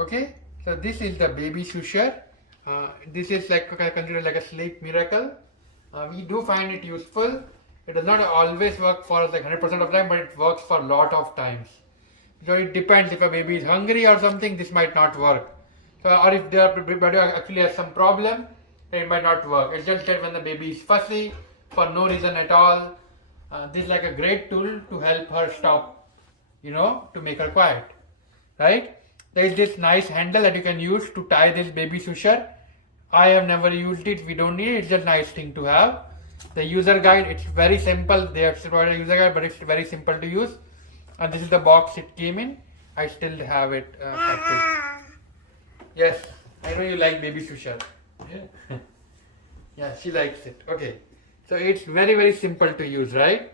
Okay, so this is the baby Susher. This is like considered like a sleep miracle. We do find it useful. It does not always work for us like 100% of the time, but it works for a lot of times. So it depends, if a baby is hungry or something, this might not work. So, or if their body actually has some problem, then it might not work. It's just that when the baby is fussy for no reason at all, this is like a great tool to help her stop, to make her quiet, right? There is this nice handle that you can use to tie this baby Susher. I have never used it. We don't need it. It's just a nice thing to have. The user guide, it's very simple. They have provided a user guide, but it's very simple to use. And this is the box it came in. I still have it packaged. Yes, I know you like baby Susher. Yeah. Yeah, she likes it. Okay. So it's very, very simple to use, right?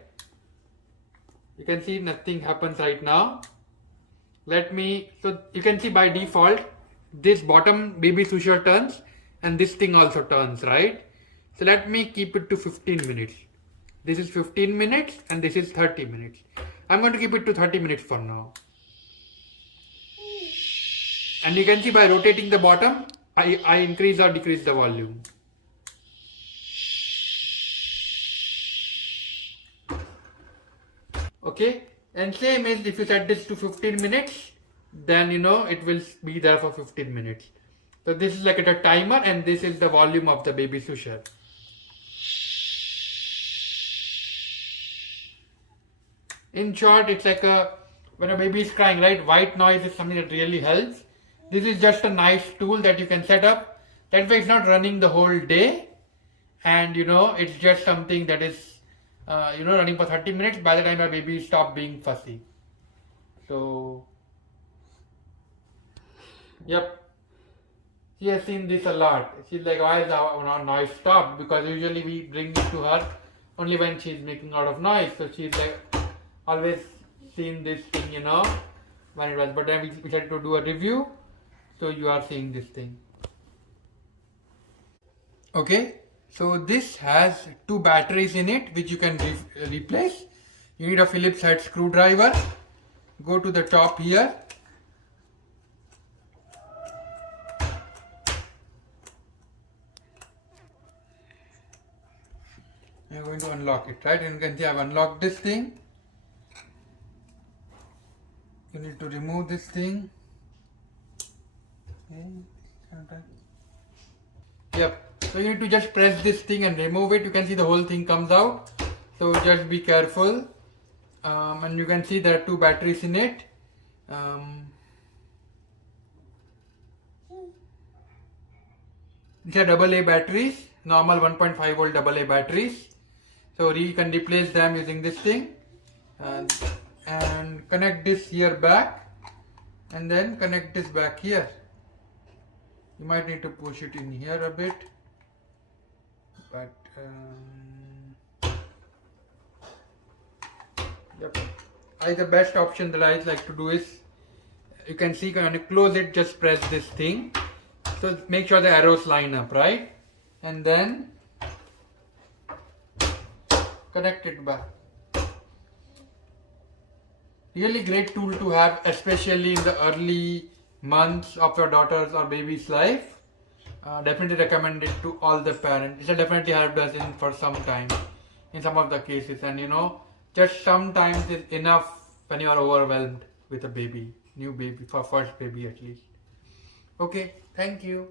You can see nothing happens right now. So you can see by default, this bottom baby Susher turns and this thing also turns, right? So let me keep it to 15 minutes. This is 15 minutes and this is 30 minutes. I'm going to keep it to 30 minutes for now. And you can see by rotating the bottom, I increase or decrease the volume. Okay, and same is if you set this to 15 minutes, then it will be there for 15 minutes. So this is like a timer and this is the volume of the baby Susher. In short, it's like when a baby is crying, right? White noise is something that really helps. This is just a nice tool that you can set up. That way it's not running the whole day. And it's just something that is running for 30 minutes by the time a baby stops being fussy. So, yep. She has seen this a lot. She's like, why is our noise stopped? Because usually we bring it to her only when she's making a lot of noise. So she's like, always seen this thing, when it was. But then we decided to do a review. So you are seeing this thing. Okay. So this has 2 batteries in it which you can replace. You need a Phillips head screwdriver. Go to the top here. I'm going to unlock it, right? And you can see I've unlocked this thing. You need to remove this thing. Okay. Yep. So you need to just press this thing and remove it. You can see the whole thing comes out. So just be careful. And you can see there are 2 batteries in it. These are AA batteries, normal 1.5 volt AA batteries. So you can replace them using this thing. And connect this here back. And then connect this back here. You might need to push it in here a bit. But yep. The best option that I like to do is, you can see when you close it, just press this thing. So make sure the arrows line up, right? And then connect it back. Really great tool to have, especially in the early months of your daughter's or baby's life. Definitely recommend it to all the parents. It has definitely helped us for some time in some of the cases, and just sometimes is enough when you are overwhelmed with a baby, new baby, for first baby at least. Okay, thank you.